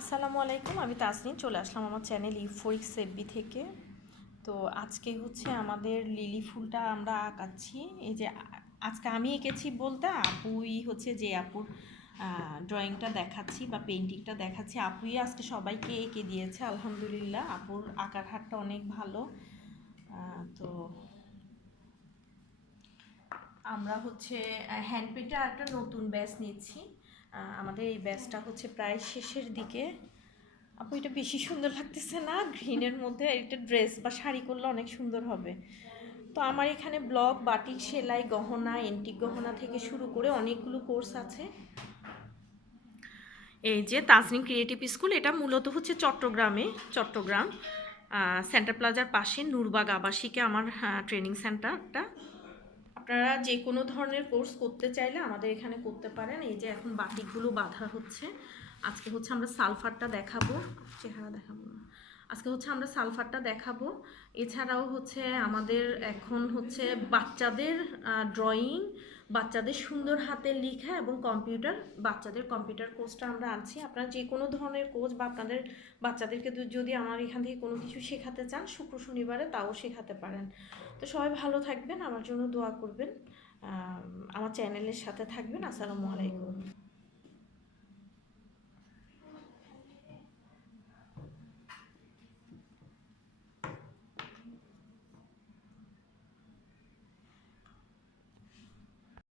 আসসালামু আলাইকুম, আমি তাসনিম, চলে আসলাম আমার চ্যানেল ইফোরিক সেববি থেকে। তো আজকে হচ্ছে আমাদের লিলি ফুলটা আমরা আঁকাচ্ছি। এই যে আজকে আমি এঁকেছি বলতে আপুই হচ্ছে যে আপুর ড্রয়িংটা দেখাচ্ছি বা পেন্টিংটা দেখাচ্ছি। আপুই আজকে সবাইকে এঁকে দিয়েছে, আলহামদুলিল্লাহ। আপুর আঁকার হাতটা অনেক ভালো। তো আমরা হচ্ছে হ্যান্ড একটা নতুন ব্যাচ নিচ্ছি। আমাদের এই ব্যাচটা হচ্ছে প্রায় শেষের দিকে। আপু, এটা বেশি সুন্দর লাগতেছে না? গ্রিনের মধ্যে এটা ড্রেস বা শাড়ি করলে অনেক সুন্দর হবে। তো আমার এখানে ব্লক বাটিক, সেলাই, গহনা, এন্টিক গহনা থেকে শুরু করে অনেকগুলো কোর্স আছে। এই যে তাজনিম ক্রিয়েটিভ স্কুল, এটা মূলত হচ্ছে চট্টগ্রামে, চট্টগ্রাম সেন্টার প্লাজার পাশে নুরবাগ আবাসিকে আমার ট্রেনিং সেন্টারটা। আপনারা যে কোনো ধরনের কোর্স করতে চাইলে আমাদের এখানে করতে পারেন। এই যে এখন বাটিকগুলো বাঁধা হচ্ছে। আজকে হচ্ছে আমরা সালফারটা দেখাবো। চেহারা দেখাবো না। আজকে হচ্ছে আমরা সালফারটা দেখাবো। এছাড়াও হচ্ছে আমাদের এখন হচ্ছে বাচ্চাদের ড্রয়িং বাচ্চাদের সুন্দর হাতে লেখা এবং কম্পিউটার, বাচ্চাদের কম্পিউটার কোর্সটা আমরা আনছি। আপনারা যে কোনো ধরনের কোর্স বা আপনাদের বাচ্চাদেরকে যদি আমার এখান থেকে কোনো কিছু শেখাতে চান, শুক্র শনিবারে তাও শেখাতে পারেন। তো সবাই ভালো থাকবেন, আমার জন্য দোয়া করবেন। আমার চ্যানেলের সাথে থাকবেন। আসসালামু আলাইকুম।